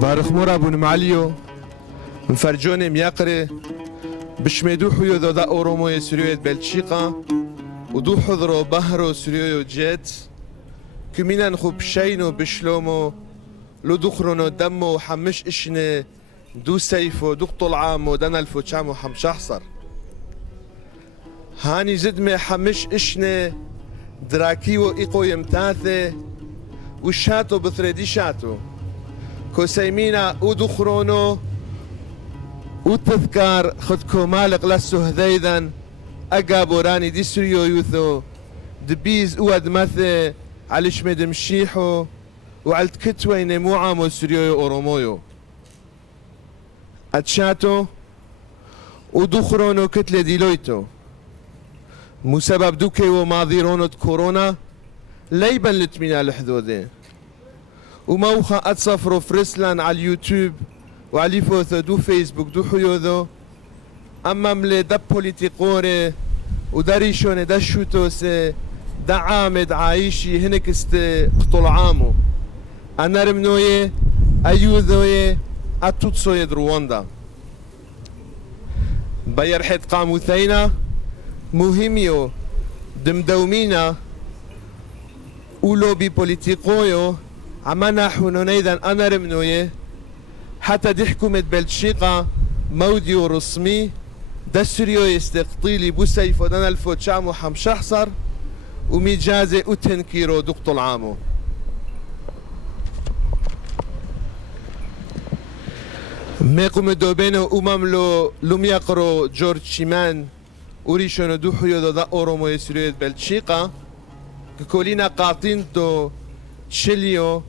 بارخمورا بون معلیو مفرجون میاقره بشمدو حيو ذا أورومو سوريو بلشيقة ودو حضرو بهرو سوريو جيت كمينا نخوب شينو بشلومو لو دخرونو دمو حمش إشني دو سيفو دو طلعامو دانا الفوشامو حمش أحصر هاني زدمي حمش إشني دراكيو إيقو يمتاثي وشاتو بثردي شاتو كوسيمينا ودخرونو وتذكار خدكو مالق لسو هذيذا أقابو راني دي سوريو يوثو دبيز اواد مثي على شمد مشيحو وعلت كتوين موعامو سوريو أورومويو أتشاتو ودخرونو كتلة ديلويتو مو سبب دوكي وماضيرونو كورونا ليبن لتمينا الحدودين وموخا أتصفرو فرسلان على اليوتيوب وعلي فوثو دو فيسبوك دو حيوذو أما ملي دا بوليتيقوري وداريشوني دا شوتوسي دا عامد عايشي هنكست قطول عامو أنا رمنوي أيوذوي أتوتسوي درواندا بيرحد قاموثينا مهميو دمدومينا ولوبي بوليتيقويو عمنا حنونيدا أنا رمنوي حتى دي حكومة بلشيقة موديو رسمي دا سوريو يستقطيلي بو سيفو دانا الفوتشامو حمشحصر وميجازي وتنكيرو دقطو العامو ميقوم دوبينو أماملو لوميقرو جورج شيمان وريشونو دو حيو دا أورومو يسوريو بلشيقة كولينا قاطينتو تشيليو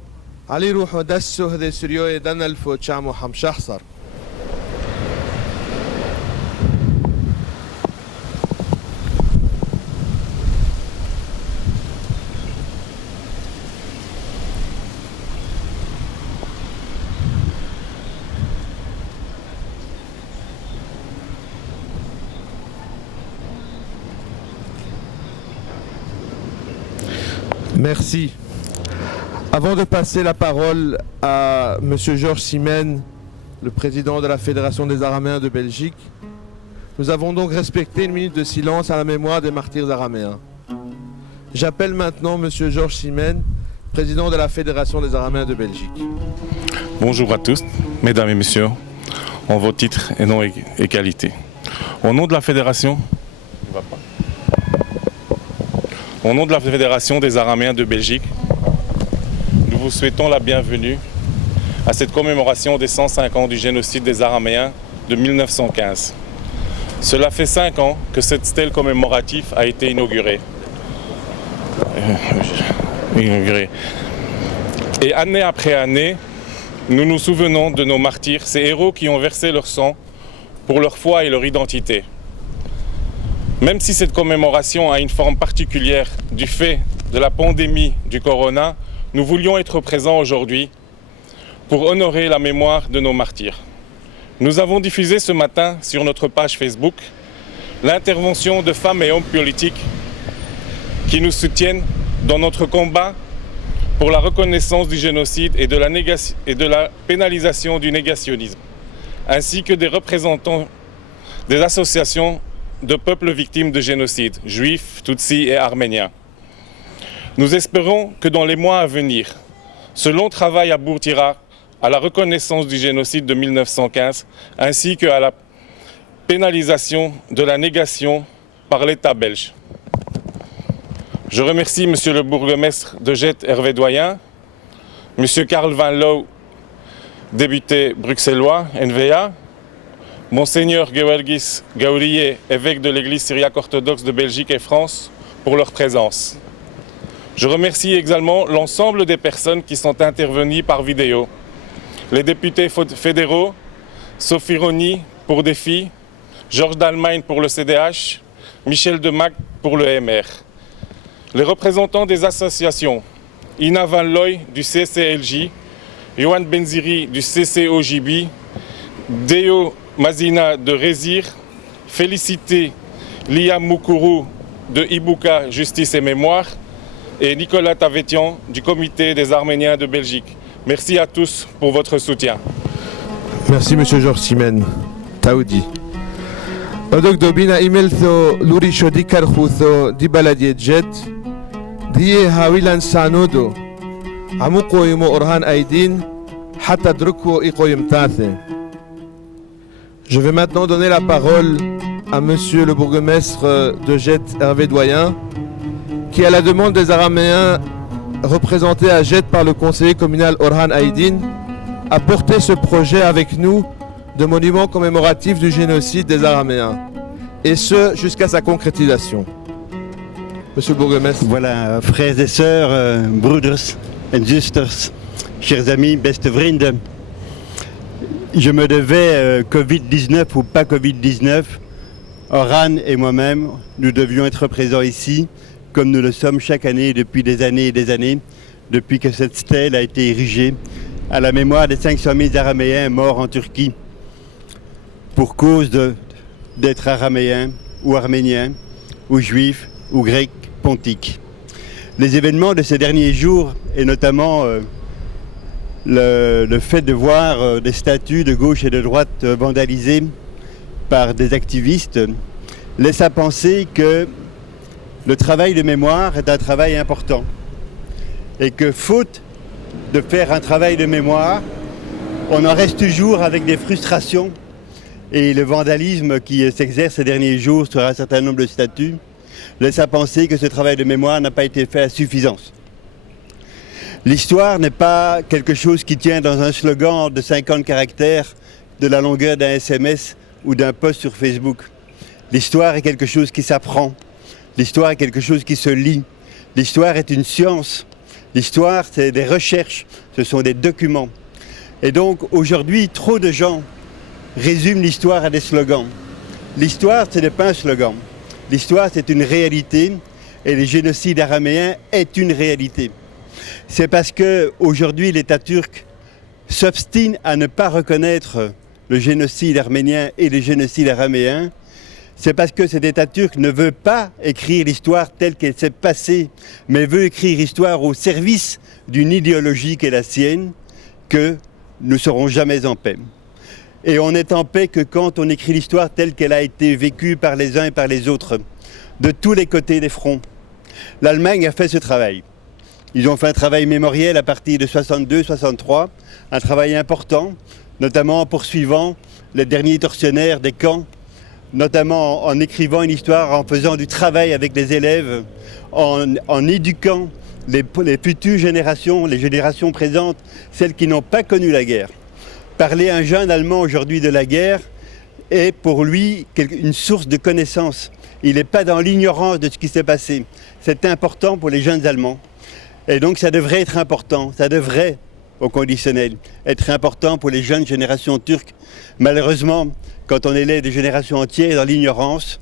علي روحو دسو هذي سوريو دانا الفوتشامو حمشحصر Merci. Avant de passer la parole à M. Georges Simen, le président de la Fédération des Araméens de Belgique, nous avons donc respecté une minute de silence à la mémoire des martyrs araméens. J'appelle maintenant M. Georges Simen, président de la Fédération des Araméens de Belgique. Bonjour à tous, mesdames et messieurs, en vos titres et noms et qualités. Au nom de la Fédération, des Araméens de Belgique, nous vous souhaitons la bienvenue à cette commémoration des 105 ans du génocide des Araméens de 1915. Cela fait 5 ans que cette stèle commémorative a été inaugurée. Et année après année, nous nous souvenons de nos martyrs, ces héros qui ont versé leur sang pour leur foi et leur identité. Même si cette commémoration a une forme particulière du fait de la pandémie du corona, nous voulions être présents aujourd'hui pour honorer la mémoire de nos martyrs. Nous avons diffusé ce matin sur notre page Facebook l'intervention de femmes et hommes politiques qui nous soutiennent dans notre combat pour la reconnaissance du génocide et de la pénalisation du négationnisme, ainsi que des représentants des associations de peuples victimes de génocide, juifs, tutsis et arméniens. Nous espérons que dans les mois à venir, ce long travail aboutira à la reconnaissance du génocide de 1915, ainsi qu'à la pénalisation de la négation par l'État belge. Je remercie Monsieur le bourgmestre de Jette, Hervé Doyen, Monsieur Karl Van Loo, député bruxellois, NVA, Monseigneur Georgis Gaurier, évêque de l'Église syriaque-orthodoxe de Belgique et France, pour leur présence. Je remercie également l'ensemble des personnes qui sont intervenues par vidéo. Les députés fédéraux, Sophie Rony pour DEFI, Georges Dalmagne pour le CDH, Michel Demac pour le MR. Les représentants des associations, Ina Van Looy du CCLJ, Johan Benziri du CCOJB, Deo Mazina de Résir, Félicité Lia Moukourou de Ibuka Justice et Mémoire et Nicolas Tavetian du Comité des Arméniens de Belgique. Merci à tous pour votre soutien. Merci Monsieur Georges Simen. Taoudi. Odok dobina imeltho luri shodi karkhutho di baladie jet die hawilan sanodo amu qoymo orhan aidin hatta druko iqoyim tathe. Je vais maintenant donner la parole à Monsieur le bourgmestre de Jette, Hervé Doyen, qui, à la demande des Araméens représentés à Jette par le conseiller communal Orhan Aydin, a porté ce projet avec nous de monument commémoratif du génocide des Araméens, et ce jusqu'à sa concrétisation. Monsieur le bourgmestre. Voilà, frères et sœurs, broeders en zusters, chers amis, beste vrienden. Je me devais, Covid-19 ou pas Covid-19, Orhan et moi-même, nous devions être présents ici, comme nous le sommes chaque année depuis des années et des années, depuis que cette stèle a été érigée à la mémoire des 500 000 Araméens morts en Turquie pour cause d'être Araméens ou Arméniens ou Juifs ou Grecs pontiques. Les événements de ces derniers jours, et notamment le fait de voir des statues de gauche et de droite vandalisées par des activistes, laisse à penser que le travail de mémoire est un travail important et que faute de faire un travail de mémoire, on en reste toujours avec des frustrations et le vandalisme qui s'exerce ces derniers jours sur un certain nombre de statues laisse à penser que ce travail de mémoire n'a pas été fait à suffisance. L'histoire n'est pas quelque chose qui tient dans un slogan de 50 caractères de la longueur d'un SMS ou d'un post sur Facebook. L'histoire est quelque chose qui s'apprend. L'histoire est quelque chose qui se lit. L'histoire est une science. L'histoire, c'est des recherches, ce sont des documents. Et donc, aujourd'hui, trop de gens résument l'histoire à des slogans. L'histoire, ce n'est pas un slogan. L'histoire, c'est une réalité et le génocide araméen est une réalité. C'est parce qu'aujourd'hui, l'État turc s'obstine à ne pas reconnaître le génocide arménien et le génocide araméen. C'est parce que cet État turc ne veut pas écrire l'histoire telle qu'elle s'est passée, mais veut écrire l'histoire au service d'une idéologie qui est la sienne, que nous ne serons jamais en paix. Et on n'est en paix que quand on écrit l'histoire telle qu'elle a été vécue par les uns et par les autres, de tous les côtés des fronts. L'Allemagne a fait ce travail. Ils ont fait un travail mémoriel à partir de 62-63, un travail important, notamment en poursuivant les derniers tortionnaires des camps, notamment en écrivant une histoire, en faisant du travail avec les élèves, en éduquant les futures générations, les générations présentes, celles qui n'ont pas connu la guerre. Parler à un jeune Allemand aujourd'hui de la guerre est pour lui une source de connaissances. Il n'est pas dans l'ignorance de ce qui s'est passé. C'est important pour les jeunes Allemands. Et donc ça devrait être important, ça devrait, au conditionnel, être important pour les jeunes générations turques. Malheureusement, quand on élève des générations entières dans l'ignorance,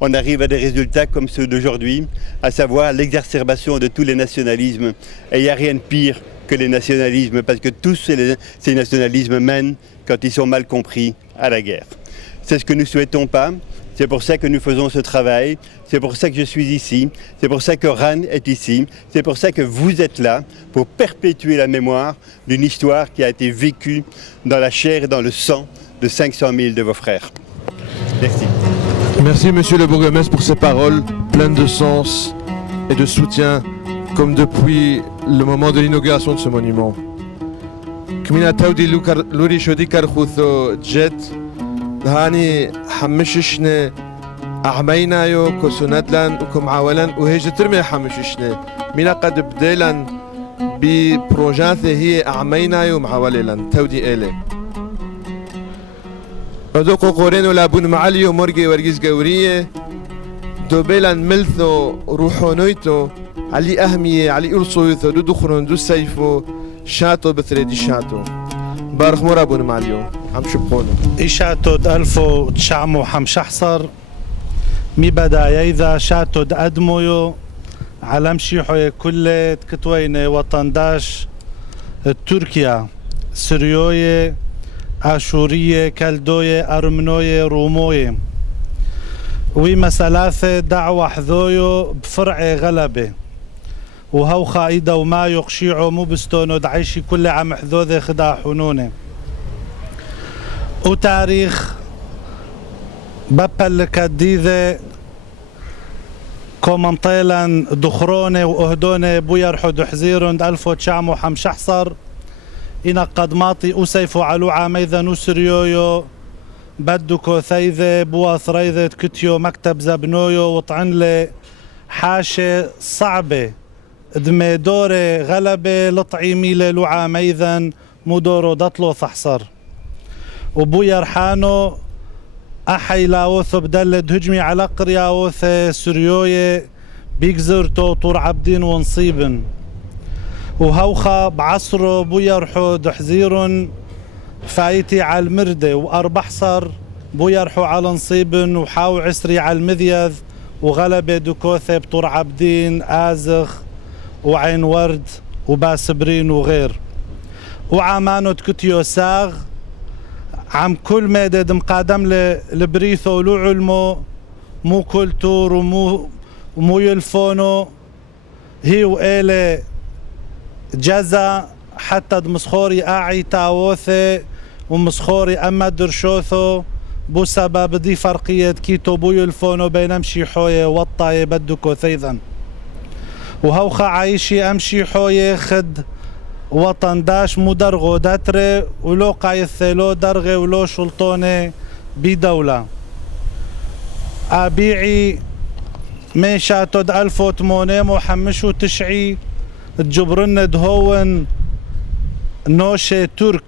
on arrive à des résultats comme ceux d'aujourd'hui, à savoir l'exacerbation de tous les nationalismes. Et il n'y a rien de pire que les nationalismes, parce que tous ces nationalismes mènent, quand ils sont mal compris, à la guerre. C'est ce que nous ne souhaitons pas, C'est pour ça que nous faisons ce travail, c'est pour ça que je suis ici, c'est pour ça que RAN est ici, c'est pour ça que vous êtes là, pour perpétuer la mémoire d'une histoire qui a été vécue dans la chair et dans le sang de 500 000 de vos frères. Merci. Merci Monsieur le bourgmestre pour ces paroles pleines de sens et de soutien, comme depuis le moment de l'inauguration de ce monument. كمينا تودي لوري شودي كارخوثو جد هاني حمششنا أعمينا يو كسندلان وكمعاولان وهيج ترمي حمششنا مينا قد بديلان ببروجاته هي أعمينا يو معاولان تودي إلي ودوكو قورين ولابون معاليو مرقي ورقيز قورية دوبيلان ملثو روحو نويتو علي أهمية علي أرصويثو دو دخرون دو سيفو شاتو بثريدي شاتو بارخ مرابون معاليو عم شبقونو إشاتو دألفو تشعمو حمشحصر مي بدايا شاتو دأدمويو على مشيحو كل تكتوينة وطن داش تركيا سريوية آشورية كالدوية أرمنوية روموية ومسلاثة دعوة حذويو بفرع غلبة وهو خايدة وما يقشيعو مو بستونو دعيشي كل عم حذوذة خدا حنونة وتاريخ بابل كديذة كومنطيلا دخرونة وأهدونة بويرحو دحزيرون ألفو تشعمو حمشحصر إنا قد ماطي أسيفو علو عاميذا نسريويو بدكو ثيذة بوا ثريذة كتيو مكتب زبنويو وطعن لي حاشة صعبة دمي دوري غلبة لطعيمي لو عاميذا مدورو دطلو ثحصر وبويا رحانو أحي لاوثو بدل هجمي على قرياوث سريوية بيكزرتو طور عبدين ونصيبن وهوخا بعصره بويا رحو دحزيرن فايتي على المردة وأربحصر بويا رحو على نصيبن وحاو عسري على المذيذ وغلبة دكوثة بطور عبدين آزخ وعين ورد وباسبرين وغير وعمانو تكتيو ساغ عم كل مدد مقادم لبريثو ولو علمو مو كلتور ومو يلفونو هي وإلي جزا حتى دمسخوري أعي تاوثي ومسخوري أما درشوثو بو سبب دي فرقية كيتو بو يلفونو بين أمشي حوية وطاية بدكو ثيذا وهوخا عايشي أمشي حوية خد وطن داش مو درغو داتري ولو قايثلو درغي ولو شلطوني بدولة أبيعي ميشاتو دألفو تمونيمو حمشو تشعي تجبرن دهون نوشي ترك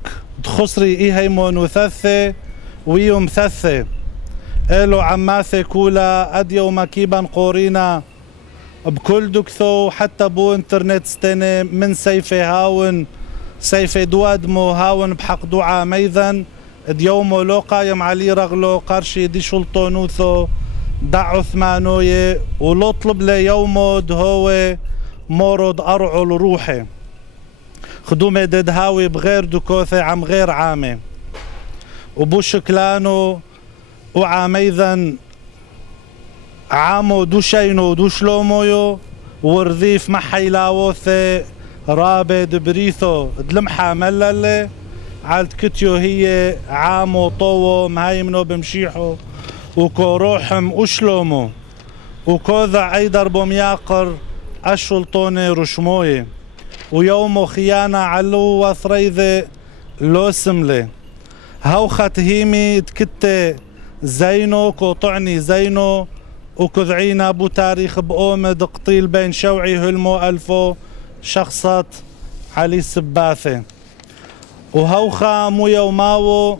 دخصري إيهيمون وثثة ويوم ثثة إلو عماثي كولا أديو مكيبا قورينا بكل دكثو حتى بو انترنت ستني من سيفي هاون سيفي دوادمو هاون بحق دعا ميذن ديومو لو قايم علي رغلو قرشي دي شلطونوثو دعو ثمانوية ولطلب لي يومو دهوي مورد أرعو لروحي خدومي ددهاوي بغير دكوثي عم غير عامي وبو شكلانو وعاميذن عامو دو شينو دو شلومويو ورذيف محيلاوثي رابد بريثو دلمحا مللي عالت كتيو هي عامو طوو مهيمنو بمشيحو وكو روحم وشلومو وكو ذا عيدر بومياقر الشلطوني رشموي ويومو خيانة علو وثريذي لو سملي هاو ختهيمي تكتي زينو كو طعني زينو وكذعينا بو تاريخ بأومد قطيل بين شوعي هلمو ألفو شخصات علي السباثي وهوخا مو يوماو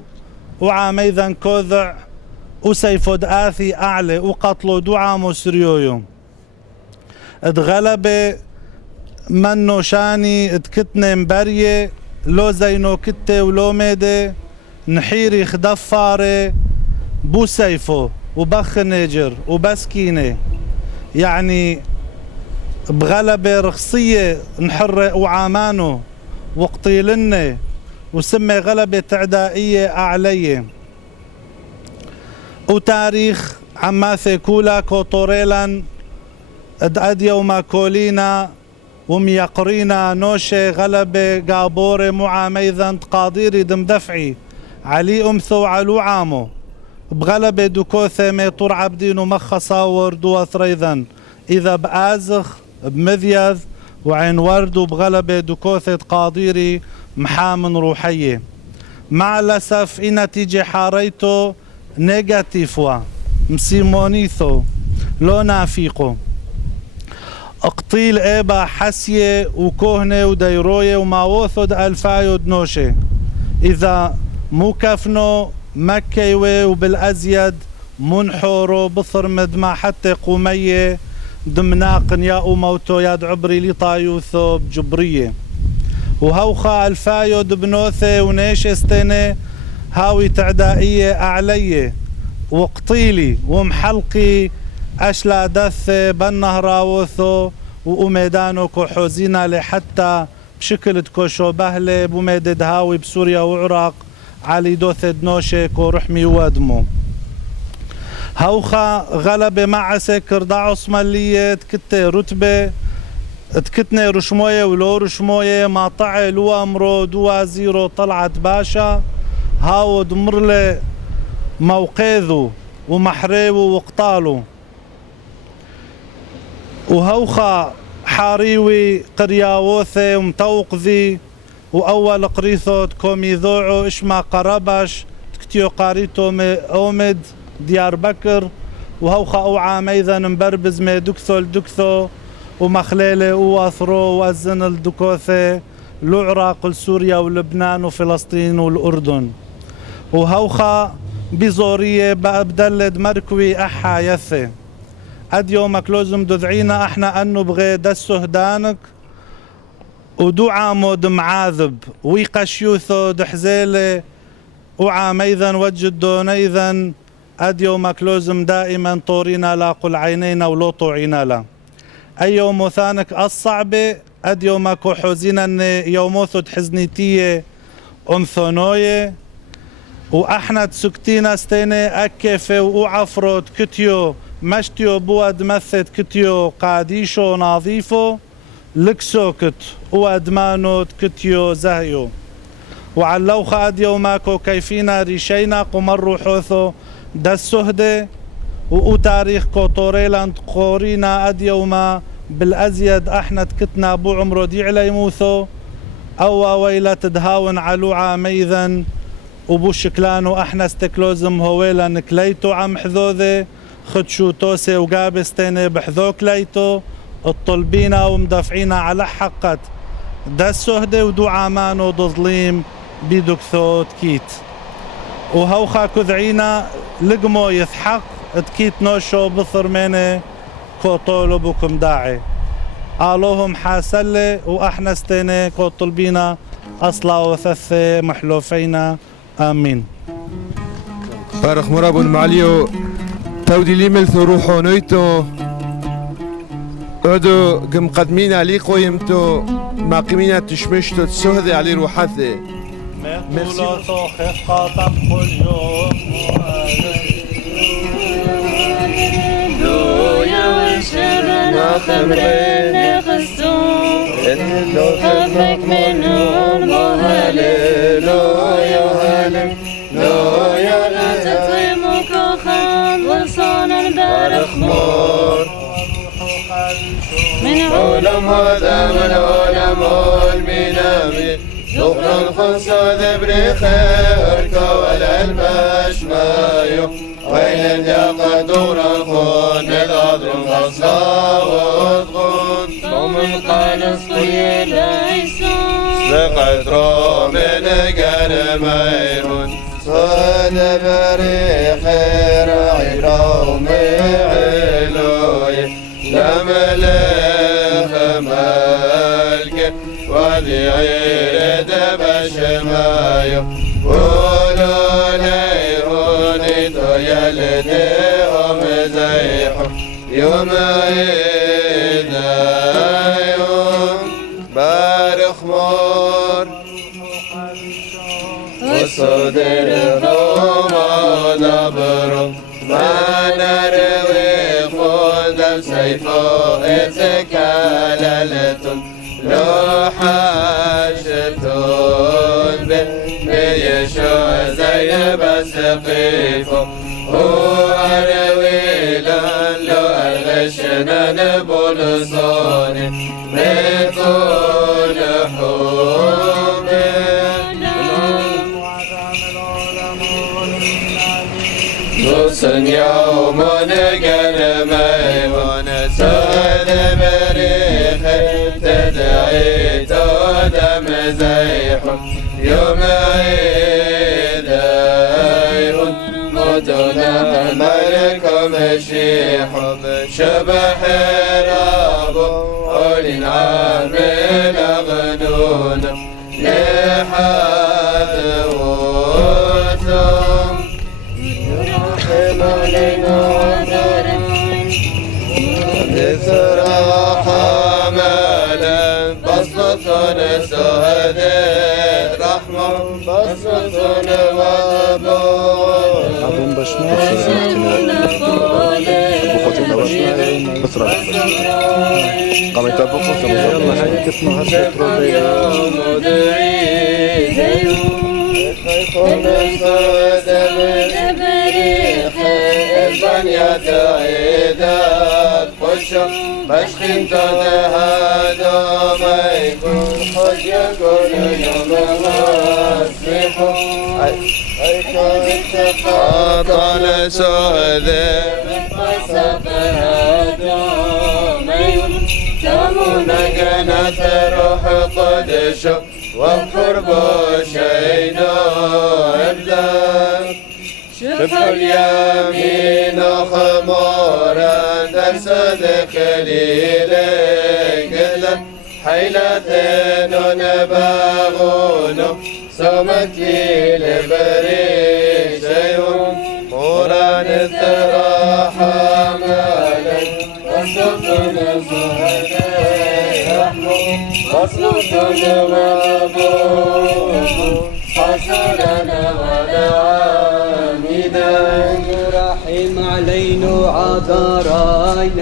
وعاميذن كوذع وسيفو دآثي أعلى وقتلو دعامو سريويو اتغلبي منو شاني اتكتني مبرية لو زينو كتي ولو ميدي نحيري خدفاري بو سيفو وبخ نيجر وبسكينة يعني بغلبة رخصية نحرق وعامانو وقتيلني وسمي غلبة عدائية أعلية وتاريخ عماثي كولا كوطوريلا اد يوم كولينا وميقرينا نوشي غلبة قابوري معاميذا قاديري دمدفعي علي أمثو علو عامو بغلبة دكوثة ميطور عبدين ومخصا وردو ثريذا إذا بآزخ بمذيذ وعين ورد وبغلبة دكوثة قاديري محامن روحية. مع الأسف إن تيجي حاريتو نيجاتيفوا مسيمونيثو لو نافيقو اقتيل ايبا حسية وكهنة وديروية وماوثد الفايو دنوشي إذا مو كفنو مكيوي وبالأزيد منحورو بثرمد ما حتى قومية دمناقن يا موتو ياد عبري لطايوثو بجبرية وهوخا الفايو دبنوثة ونيش استني هاوي تعدائية أعلية وقتيلي ومحلقي أشلا دث بالنهراوثو وأميدانو كوحوزينا لحتى بشكل كوشو بهلة بميدد هاوي بسوريا وعراق علي دوث دنوشي كورحمي وادمو هوخا غلبة معسة كرداع عثمانية تكتة رتبة تكتني رشموية ولو رشموية ما طعي لو أمرو دوا زيرو طلعت باشا هاو دمرلي موقيذو ومحريو وقطالو وهوخا حاريوي قرياوثي ومتوقذي وأول قريثوت كوميذوعو إشما قربش تكتيو قاريتو أومد ديار بكر وهوخا أوعى ميذا مبربز مي دكثو لدكثو ومخليلة وواثرو وأزن الدكوثي العراق لسوريا ولبنان وفلسطين والأردن وهوخا بزورية بأبدلد مركوي أحا يثي أد يومك لازم دذعينا احنا أنو بغي دسو هدانك ودعا مود معاذب ويقشيوثو دحزيلة وعاميذا وجدو نيذا أد يومك لازم دائما طورينا لاقو العينين ولو طوعينا لا أي يوم ثانك الصعبة أد يومك وحوزينا يوموثو تحزنيتية أمثونوية وأحنا تسكتينا ستيني أكيفة وعفروت كتيو مشتيو بود مثت كتيو قاديشو نظيفو لكسوكت وأدمانوت كتيو زهيو وعلو خاد يوماكو كيفينا ريشينا قمرو حوثو دسهدي وتاريخ كوتوريلاند قورينا أد يوما بالأزيد احنا تكتنا بو عمرو دي على يموثو أو ويلا تدهاون علو عاميذا وبو شكلانو احنا استكلوزم هويلا نكليتو عم حذوذي خدشو توسي وقابستيني بحذو كليتو الطلبينا ومدافعينا على حقت دسهدي ودو عامانو ضظليم بيدكثو تكيت وهوخا كذعينا لقمو يثحق تكيت نوشو بثرميني كوطولو بكم داعي قالوهم حاسلي واحنا استيني كوطلبينا اصلا وثثي محلوفينا امين بارخ مرابو المعليو تودي لي ملثو روحو نويتو اودو قم قدمين علي قويمتو ما قيمينا تشمشتو تسهدي علي روحاثي ميرسي خفقة كل يوم خمرين خصوم خفك منهم وهللويا هللويا لا تطعمك خام وصانا برخمور من علم هذا من علم المنامي ذكر الخنصة ذبري خيرك والعلبش مايو وين الياقة دور الخون الأضرم غصة وضغون ومن قال الصير ليسون سقط رومن قال ميرون صاد بري خير عيرهم علوي لملخ ملك وذي عيد بشمايو ولو ليروني يلديهم زيحو يوم إذا يوم بارخ مور وصدرهم ودبرهم ما نروي قدم سيفو اتكاللتم لو حاجتون بيشوع زينب سقيفو هو أروي لو أغشنا نبولصون من طول حب يوم نقل ميمون سود بريخ تدعي تودم زيح يوم عيديهم موتنا ملكم شيح شبح رابو أولين عامل أغنون لحد وثم بصراحة حملا بصمة سهد رحمة بصمة وابون أظن بشموس قام يتابعوا يلا هاي كتنو يوم دعيد خيخون سود بريح البنية تعيدات خشو بشخين تدهدو ما يكون خد يكون يوم غاسحو أيكون اتخاطل سود نقنت روح قدشو وقرب شينا إبدان شف اليمين خمارا درس خليلي قلت حيلة نبغونو صمت لي لبريشيهم قران الثراحة مالا وصفن صهدي مصلوط وابوه حسنا ولا عامدا رحم علينا عذراين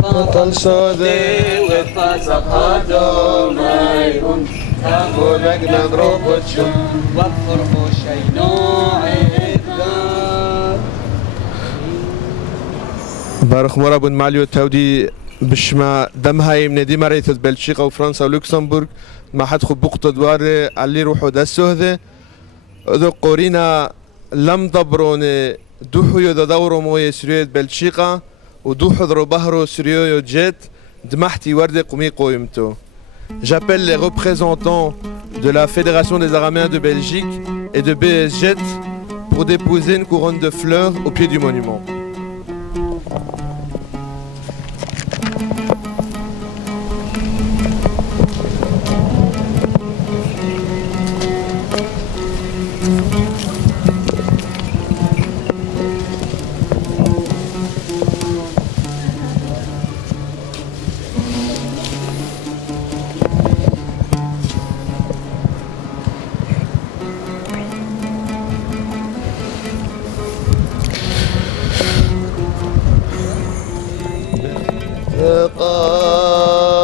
بطل صدي وفاسق هدو مايون أبو مجنى ضرب وتشوف وفرح شينوع بارخ مرابون ماليو تودي بشما دمهاي من دي مريث بلجيكا وفرنسا ولوكسمبورغ ما حد خو بوقت دوار علي روحو دسوهده ذو قورينا لم ضبرون دوحو يو دورو موي سريو بلجيكا ودوحو درو بهرو سريو يو جيت دمحتي ورد قومي قويمتو. J'appelle les représentants de la Fédération des Araméens de Belgique et de BSJet pour déposer une couronne de fleurs au pied du monument.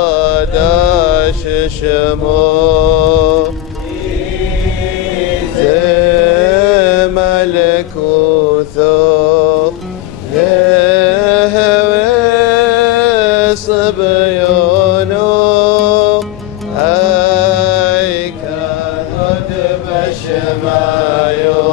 قاداش شمو زي ملكوثو يهوي صبيونو هاي كانت بشمايو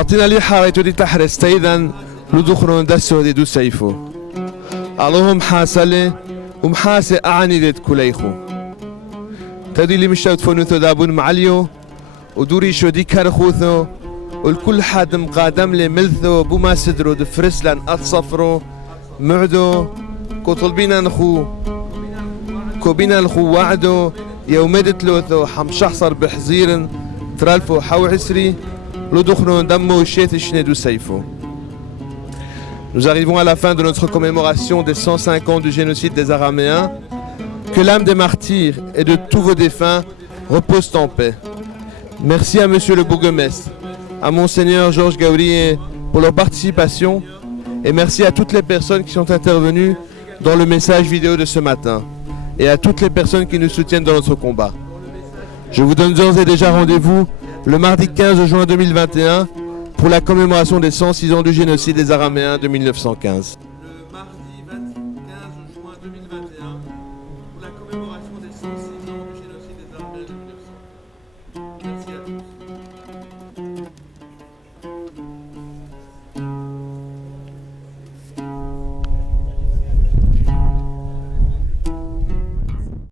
معطينا لي حاريتو دي تحرس تايدا لدخلون دسو دي دو سيفو اللهم حاسلي ومحاسي أعني ديت كليخو تدي لي مشتاو تفونوثو دابون معليو ودوري شو دي كارخوثو والكل حد مقادم لي ملثو بوما سدرو دفرسلان أتصفرو معدو كو طلبينا نخو كو بينا نخو وعدو يومدت لوثو حمشحصر بحزيرن ترالفو حو عسري لو دخنو دمو شيت شندو سيفو. Nous arrivons à la fin de notre commémoration des 105 ans du génocide des Araméens. Que l'âme des martyrs et de tous vos défunts repose en paix. Merci à Monsieur le Bourgmestre, à Monseigneur Georges Gaouri pour leur participation et merci à toutes les personnes qui sont intervenues dans le message vidéo de ce matin et à toutes les personnes qui nous soutiennent dans notre combat. Je vous donne d'ores et déjà rendez-vous le mardi 15 juin 2021 pour la commémoration des 106 ans du génocide des Araméens de 1915.